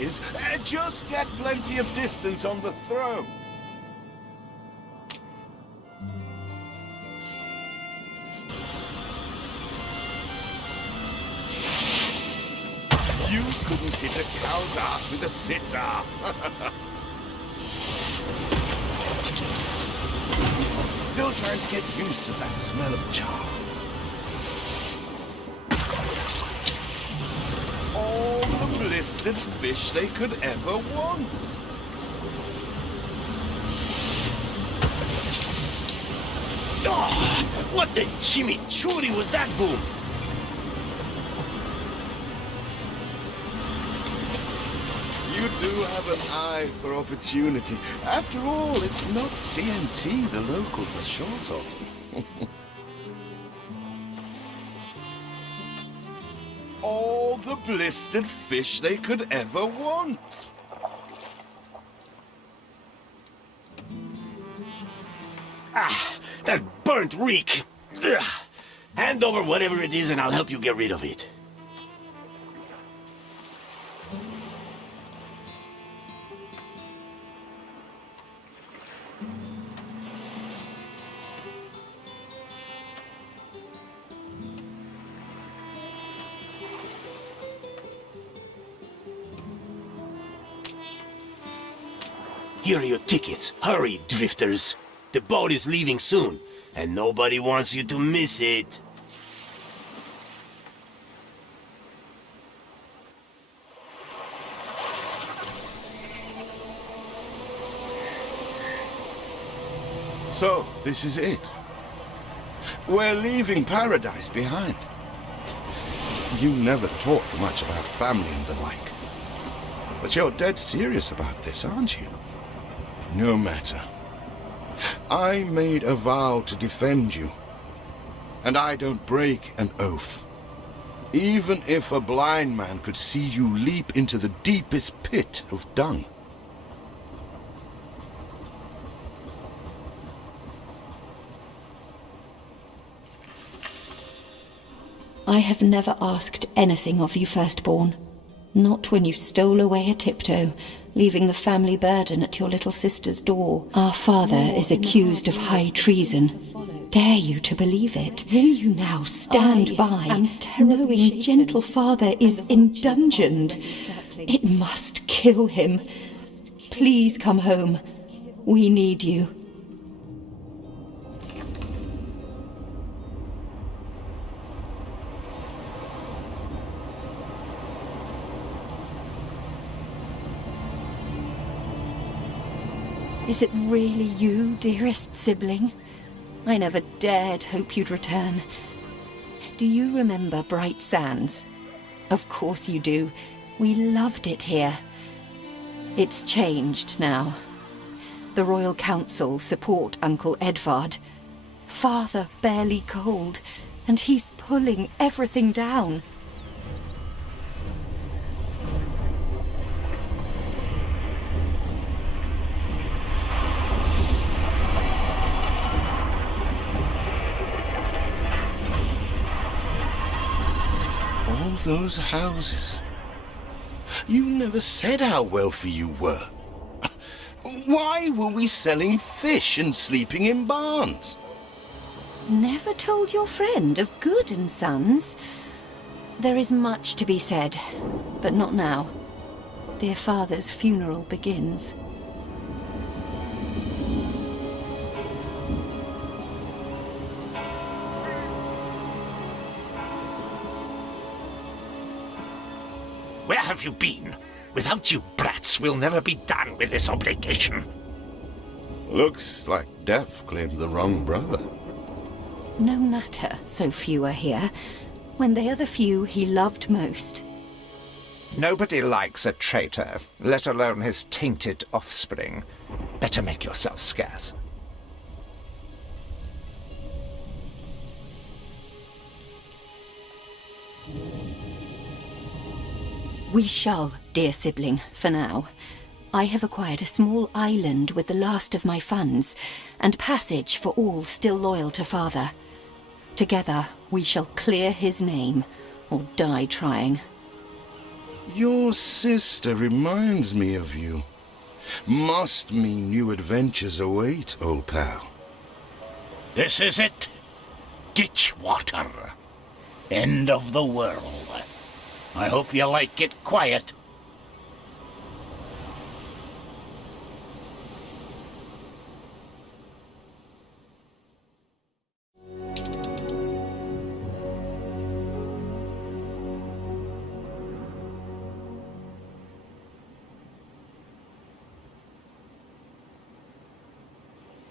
is. Just get plenty of distance on the throw. You couldn't hit a cow's ass with a sitar. Still trying to get used to that smell of char. All the blistered fish they could ever want. Oh, what the chimichurri was that, Boom? You do have an eye for opportunity. After all, it's not TNT the locals are short of. All the blistered fish they could ever want. Ah, that burnt reek. Ugh. Hand over whatever it is and I'll help you get rid of it. Here are your tickets. Hurry, drifters. The boat is leaving soon, and nobody wants you to miss it. So, this is it. We're leaving paradise behind. You never talked much about family and the like. But you're dead serious about this, aren't you? No matter. I made a vow to defend you. And I don't break an oath. Even if a blind man could see you leap into the deepest pit of dung. I have never asked anything of you, firstborn. Not when you stole away a tiptoe, leaving the family burden at your little sister's door. Our father is accused of high treason. Dare you to believe it? Will you now stand by, knowing gentle father is indungeoned? It must kill him. Please come home. We need you. Is it really you, dearest sibling? I never dared hope you'd return. Do you remember Bright Sands? Of course you do. We loved it here. It's changed now. The Royal Council support Uncle Edvard. Father barely cold, and he's pulling everything down. All those houses. You never said how wealthy you were. Why were we selling fish and sleeping in barns? Never told your friend of Good and Sons? There is much to be said, but not now. Dear father's funeral begins. Where have you been? Without you brats, we'll never be done with this obligation. Looks like Death claimed the wrong brother. No matter, so few are here, when they are the few he loved most. Nobody likes a traitor, let alone his tainted offspring. Better make yourself scarce. We shall, dear sibling, for now. I have acquired a small island with the last of my funds, and passage for all still loyal to father. Together we shall clear his name, or die trying. Your sister reminds me of you. Must mean new adventures await, old pal. This is it. Ditch water. End of the world. I hope you like it quiet.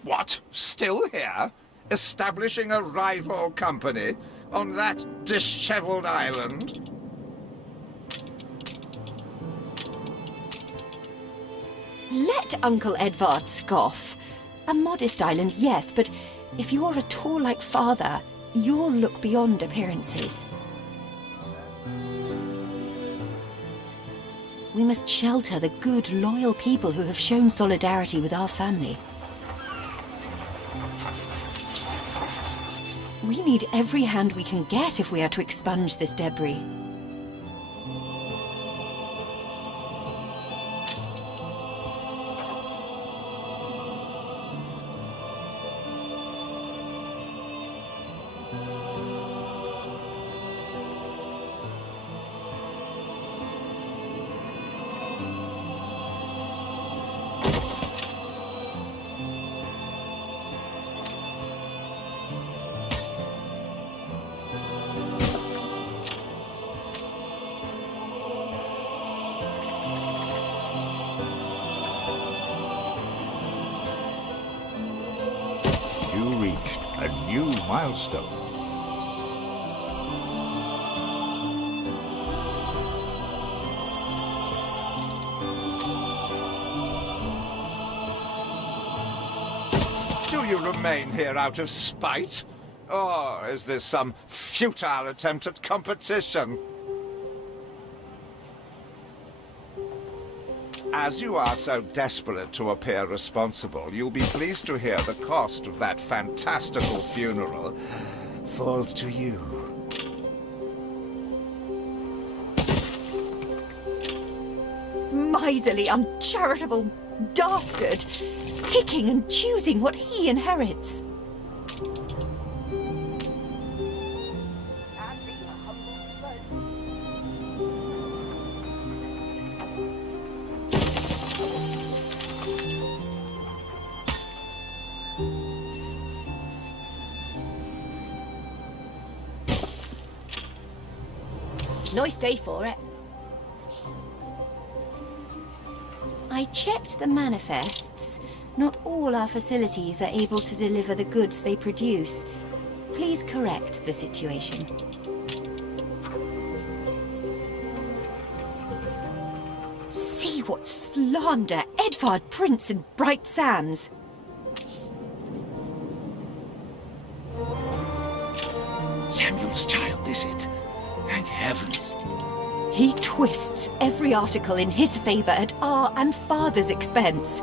What? Still here? Establishing a rival company on that disheveled island? Let Uncle Edvard scoff. A modest island, yes, but if you're at all like Father, you'll look beyond appearances. We must shelter the good, loyal people who have shown solidarity with our family. We need every hand we can get if we are to expunge this debris. You reached a new milestone. Do you remain here out of spite? Or is this some futile attempt at competition? As you are so desperate to appear responsible, you'll be pleased to hear the cost of that fantastical funeral falls to you. Miserly, uncharitable dastard, picking and choosing what he inherits. Nice day for it. I checked the manifests. Not all our facilities are able to deliver the goods they produce. Please correct the situation. See what slander Edvard prints in Bright Sands. Samuel's child, is it? Thank heavens. He twists every article in his favor at our and Father's expense.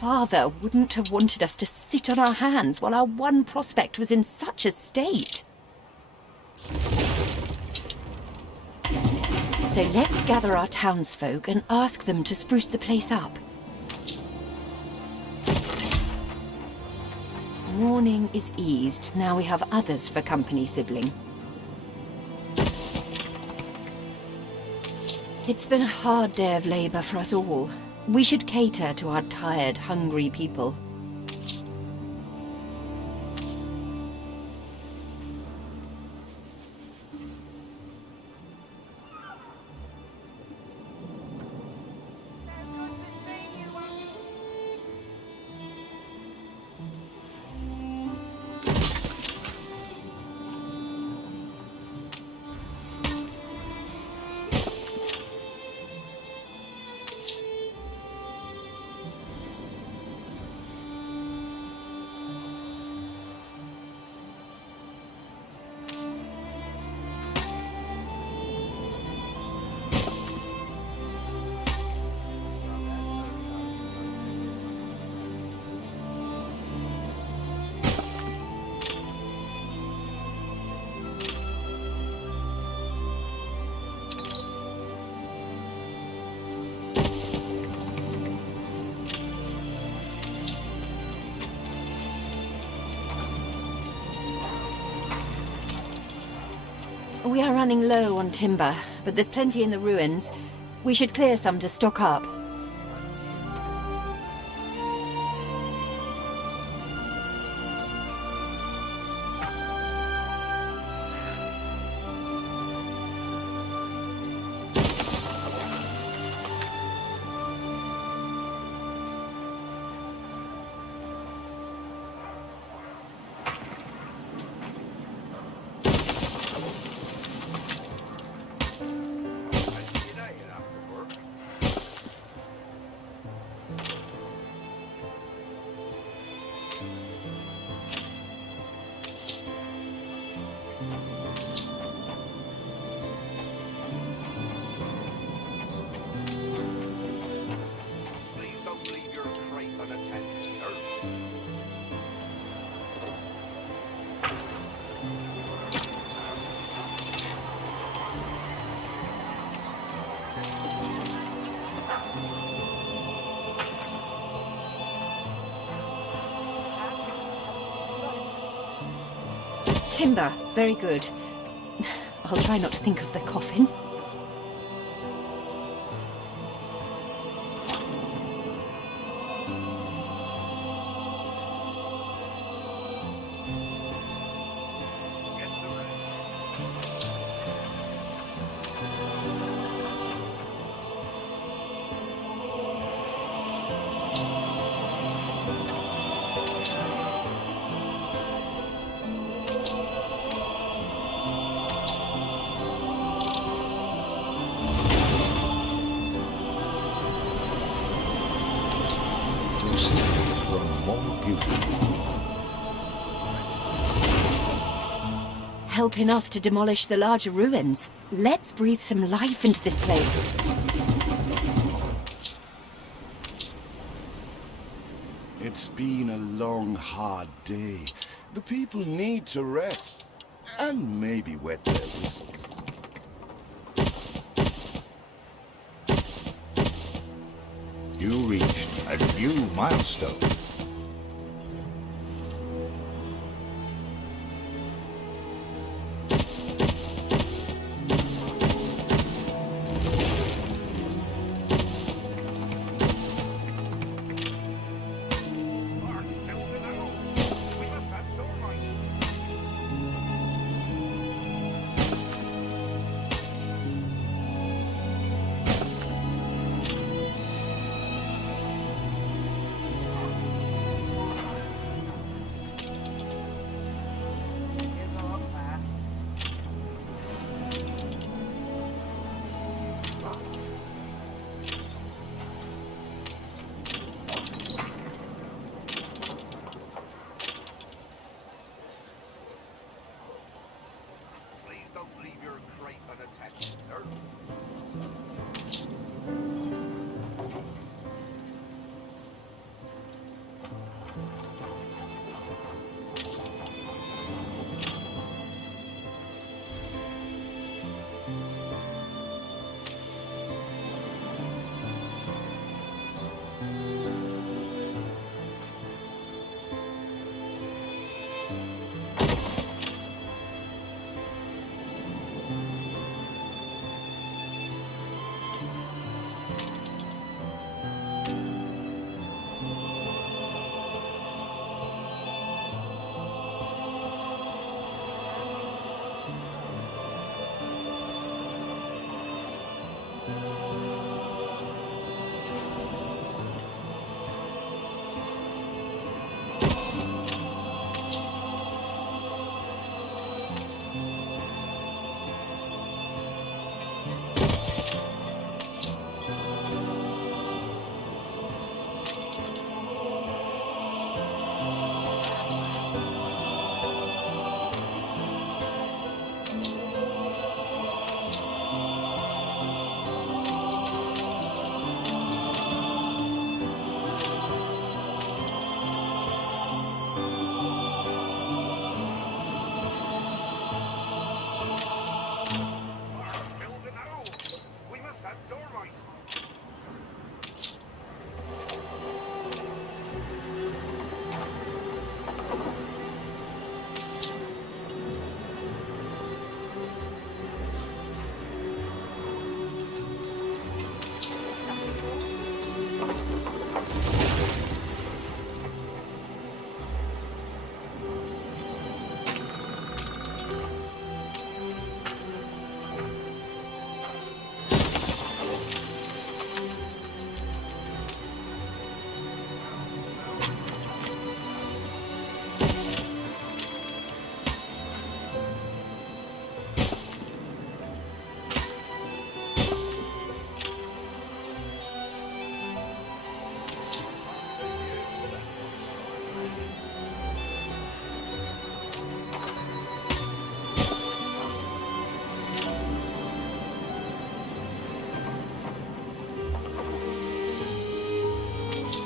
Father wouldn't have wanted us to sit on our hands while our one prospect was in such a state. So let's gather our townsfolk and ask them to spruce the place up. Mourning is eased. Now we have others for company, sibling. It's been a hard day of labor for us all. We should cater to our tired, hungry people. We are running low on timber, but there's plenty in the ruins. We should clear some to stock up. Please don't leave your crate unattended, sir. Timber, very good. I'll try not to think of the coffin. The city has grown more beautiful. Help enough to demolish the larger ruins. Let's breathe some life into this place. It's been a long, hard day. The people need to rest. And maybe wet their whistles. You reached a new milestone. We must have dormice.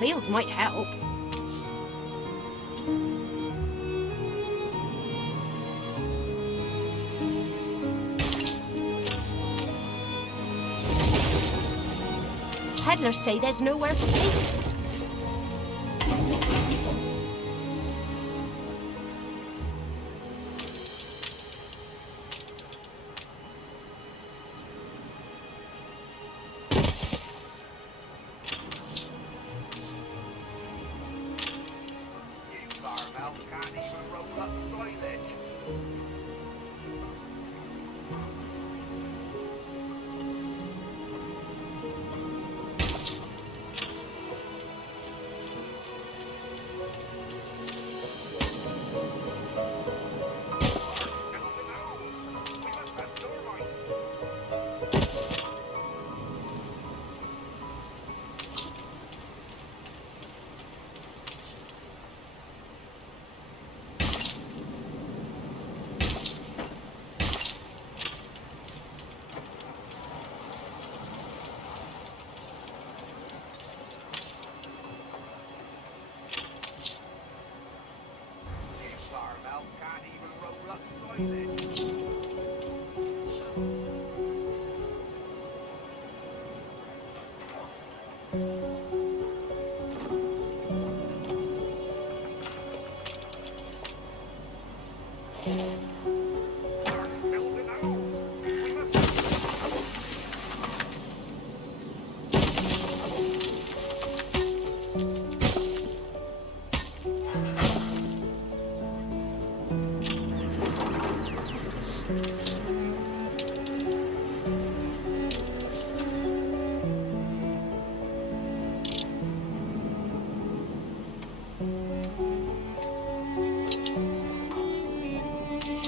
fields might help. Peddlers say there's nowhere to take it.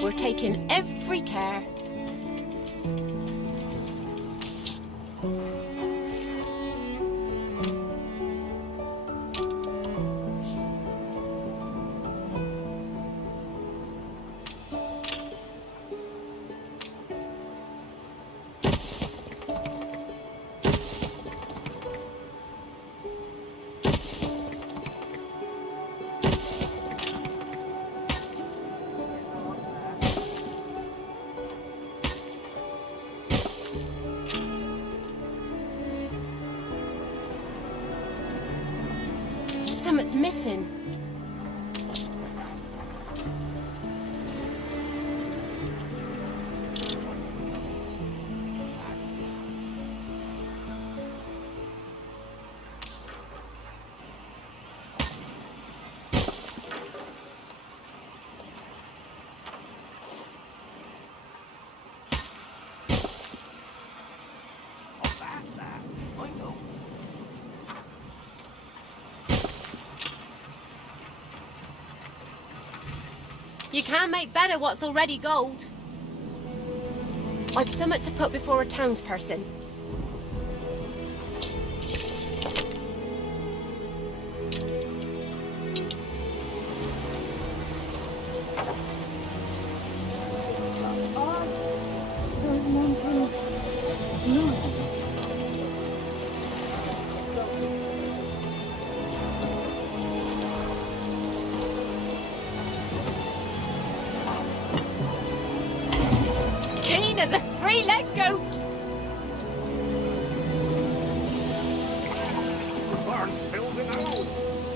We're taking every care. Something's missing. You can't make better what's already gold. I've somewhat to put before a townsperson. Keen as a three-legged goat. The barn's filled with owls.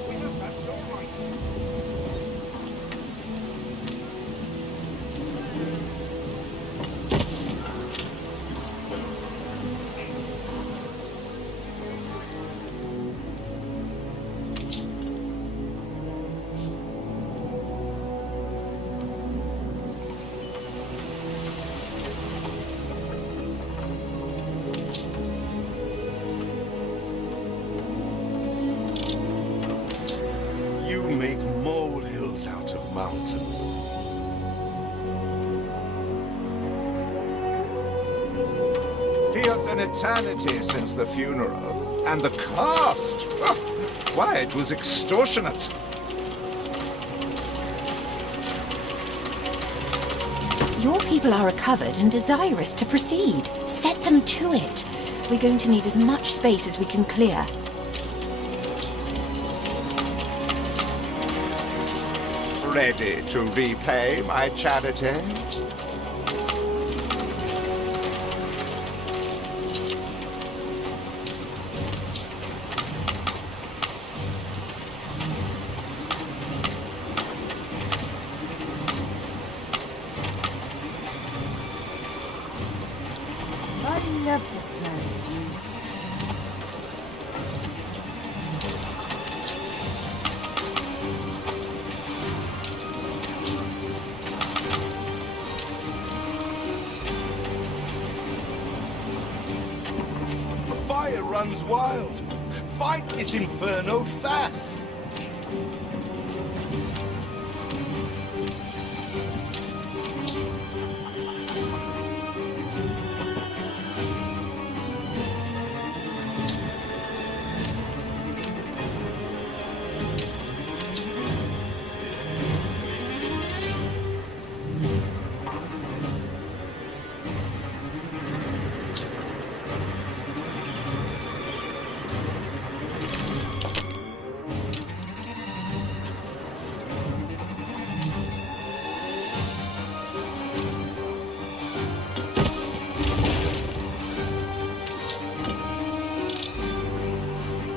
We must have stormlight. You make molehills out of mountains. Feels an eternity since the funeral. And the cost! Why, it was extortionate. Your people are recovered and desirous to proceed. Set them to it. We're going to need as much space as we can clear. Ready to repay my charity? I love the smell of you. The fire runs wild. Fight this inferno fast.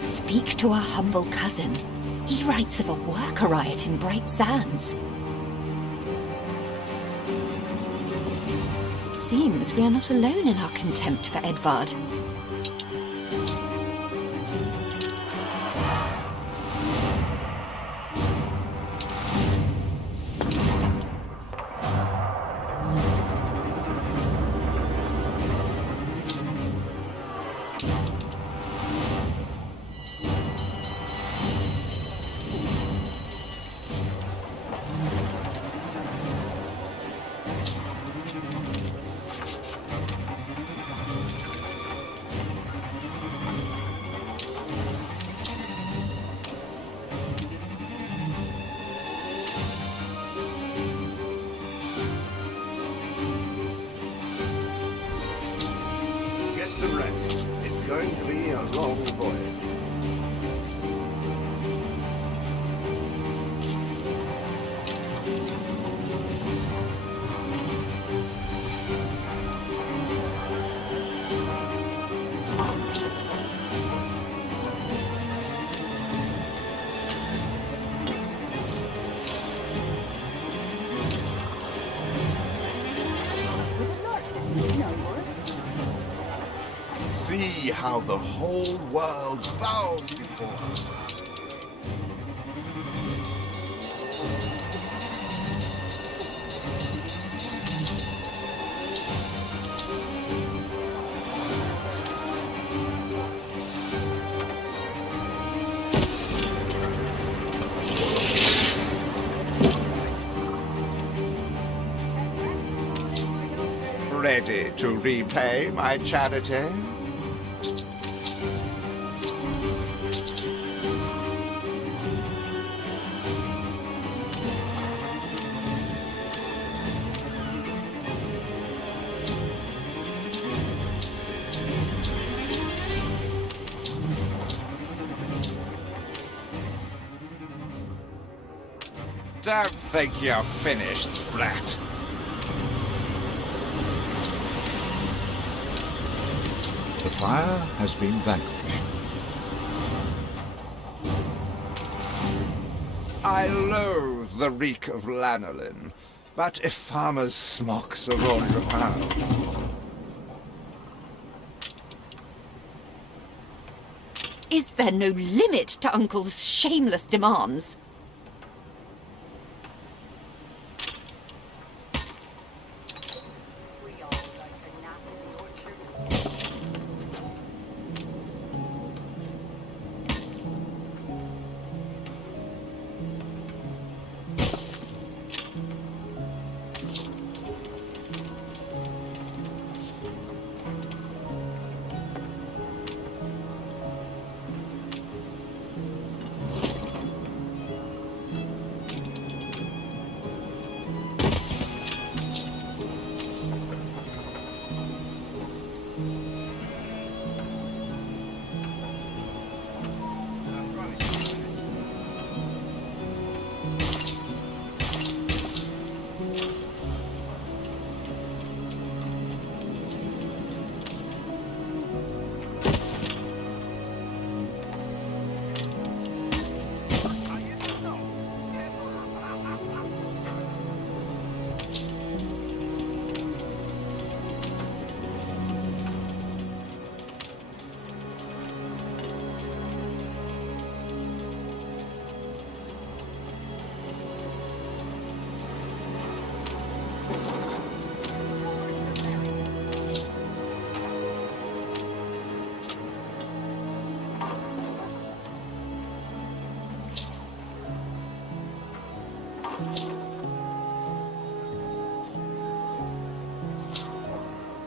Speak to our humble cousin. He writes of a worker riot in Bright Sands. It seems we are not alone in our contempt for Edvard. Get some rest. It's going to be a long voyage. See how the whole world bows before us. Ready to repay my charity? Don't think you're finished, brat. The fire has been vanquished. I loathe the reek of lanolin, but if farmers' smocks are all around. Is there no limit to Uncle's shameless demands?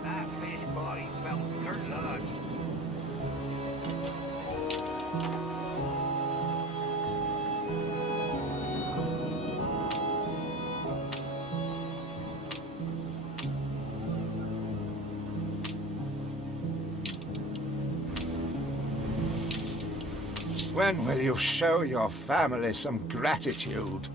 That fish body smells good, lad. When will you show your family some gratitude?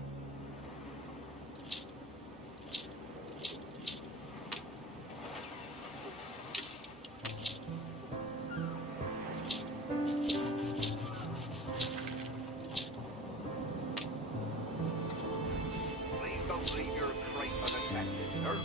Please don't leave your crate unattended, sir.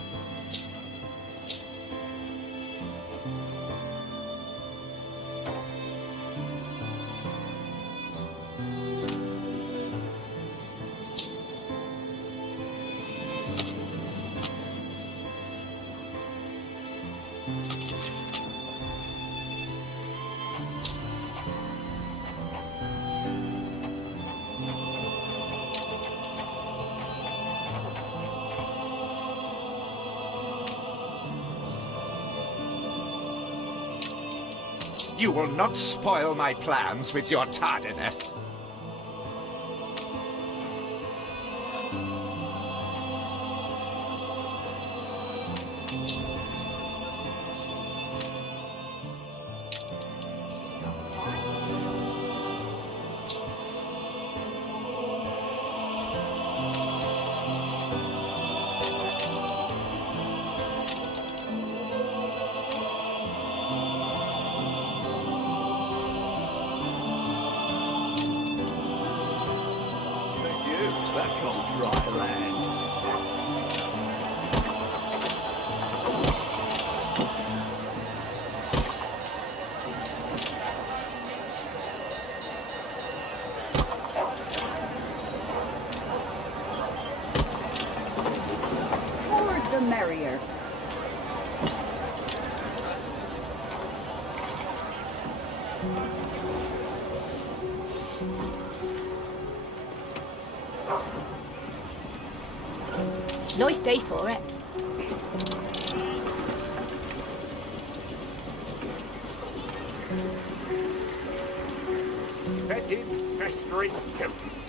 You will not spoil my plans with your tardiness. Use that on dry land. More's the merrier. Nice day for it. Fetid, festering filth.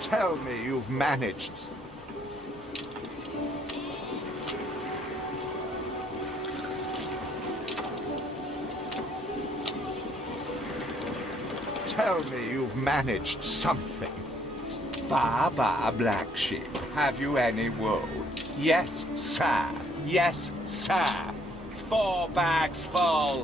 Tell me you've managed. Tell me you've managed something. Ba, black sheep, have you any wool? Yes, sir. Yes, sir. 4 bags full.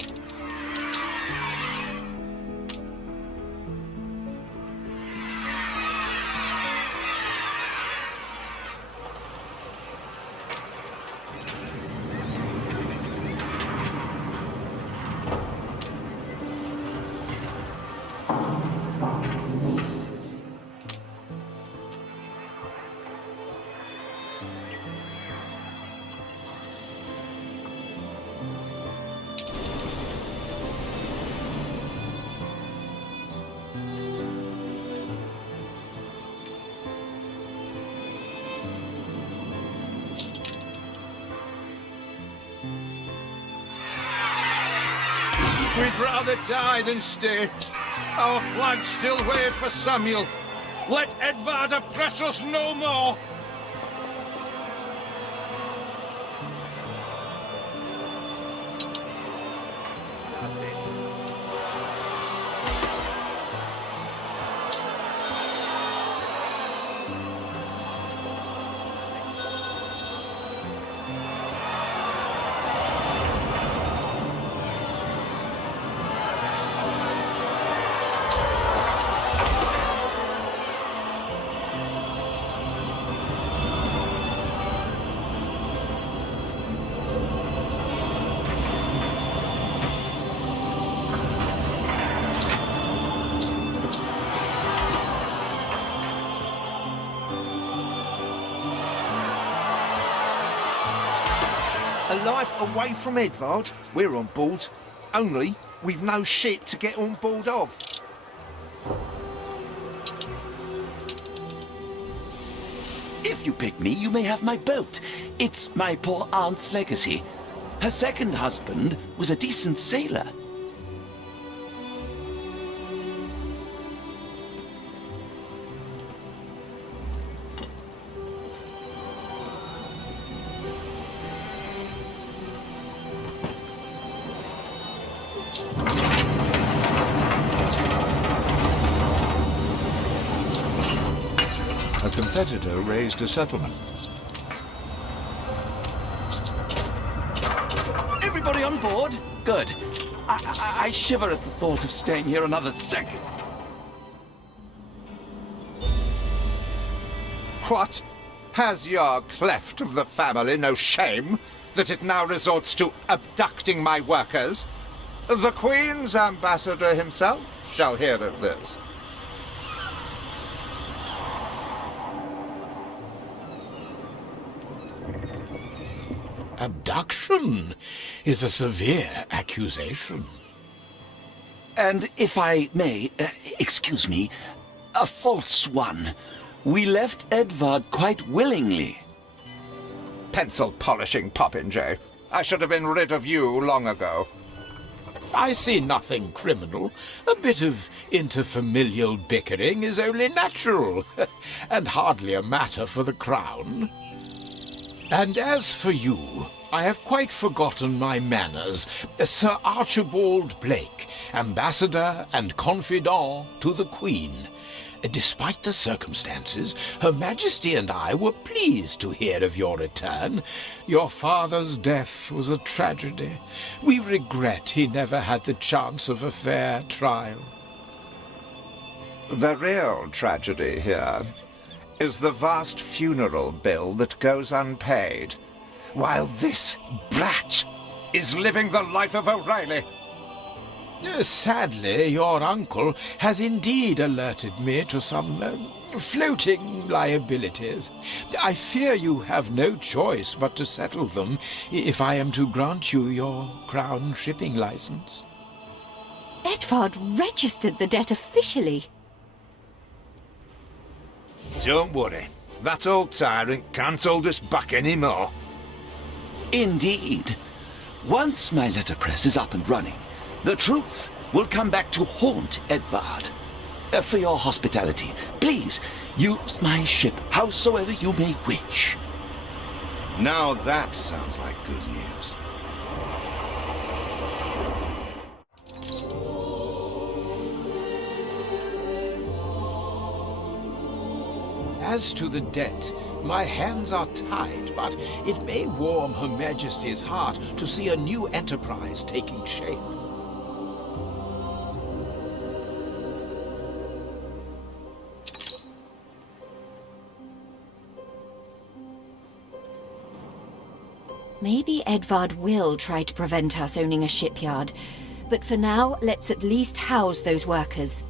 We'd rather die than stay. Our flags still wave for Samuel. Let Edvard oppress us no more. That's it. A life away from Edvard? We're on board. Only, we've no shit to get on board of. If you pick me, you may have my boat. It's my poor aunt's legacy. Her second husband was a decent sailor. A competitor raised a settlement. Everybody on board? Good. I shiver at the thought of staying here another second. What? Has your cleft of the family no shame that it now resorts to abducting my workers? The Queen's ambassador himself shall hear of this. Abduction is a severe accusation. And if I may, excuse me, a false one. We left Edvard quite willingly. Pencil polishing popinjay. I should have been rid of you long ago. I see nothing criminal. A bit of interfamilial bickering is only natural, and hardly a matter for the crown. And as for you, I have quite forgotten my manners. Sir Archibald Blake, ambassador and confidant to the Queen. Despite the circumstances, Her Majesty and I were pleased to hear of your return. Your father's death was a tragedy. We regret he never had the chance of a fair trial. The real tragedy here is the vast funeral bill that goes unpaid, while this brat is living the life of O'Reilly. Sadly, your uncle has indeed alerted me to some floating liabilities. I fear you have no choice but to settle them if I am to grant you your crown shipping license. Edvard registered the debt officially. Don't worry, that old tyrant can't hold us back anymore. Indeed. Once my letterpress is up and running, the truth will come back to haunt Edvard. For your hospitality, please use my ship howsoever you may wish. Now that sounds like good news. As to the debt, my hands are tied, but it may warm Her Majesty's heart to see a new enterprise taking shape. Maybe Edvard will try to prevent us owning a shipyard, but for now, let's at least house those workers.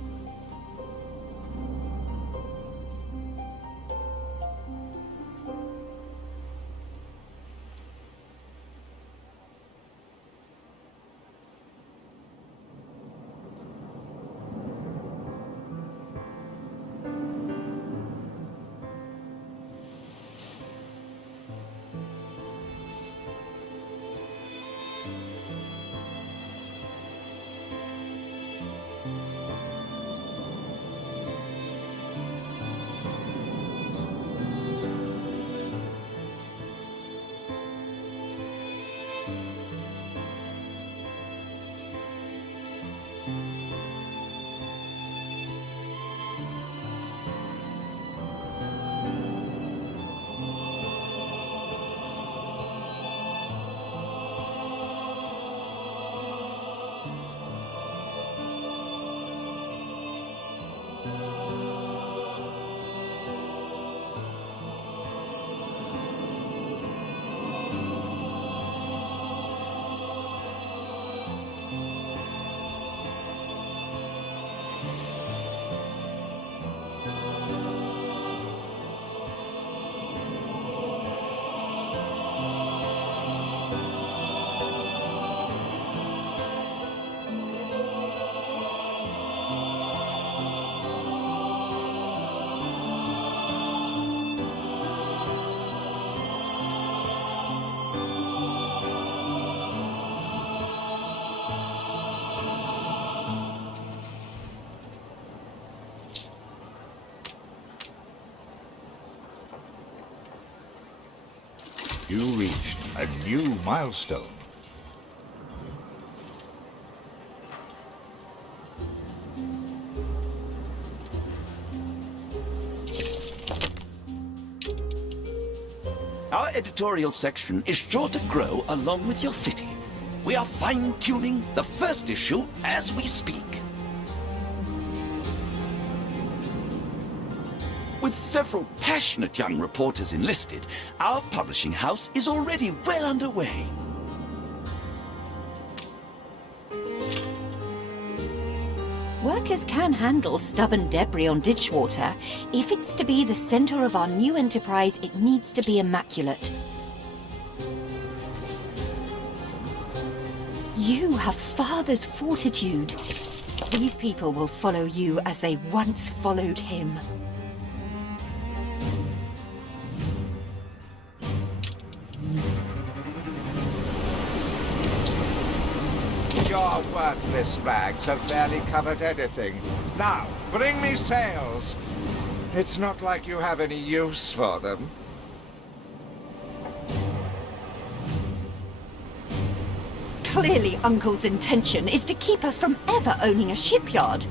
You reached a new milestone. Our editorial section is sure to grow along with your city. We are fine-tuning the first issue as we speak. With several passionate young reporters enlisted, our publishing house is already well underway. Workers can handle stubborn debris on ditchwater. If it's to be the center of our new enterprise, it needs to be immaculate. You have father's fortitude. These people will follow you as they once followed him. Your worthless rags have barely covered anything. Now, bring me sails. It's not like you have any use for them. Clearly, Uncle's intention is to keep us from ever owning a shipyard.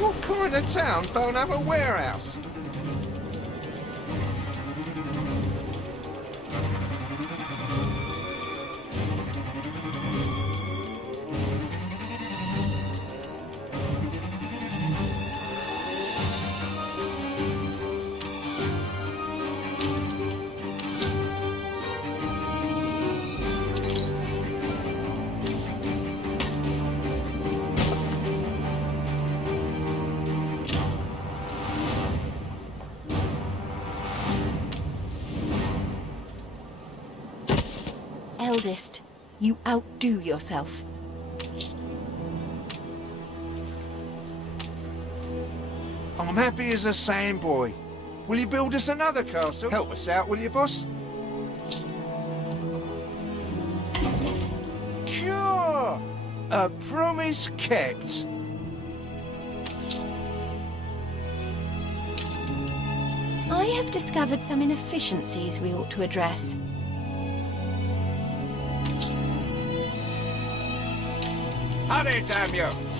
What kind of town don't have a warehouse? Eldest, you outdo yourself. I'm happy as a sand boy. Will you build us another castle? Help us out, will you, boss? Cure! A promise kept. I have discovered some inefficiencies we ought to address. Hurry, damn you!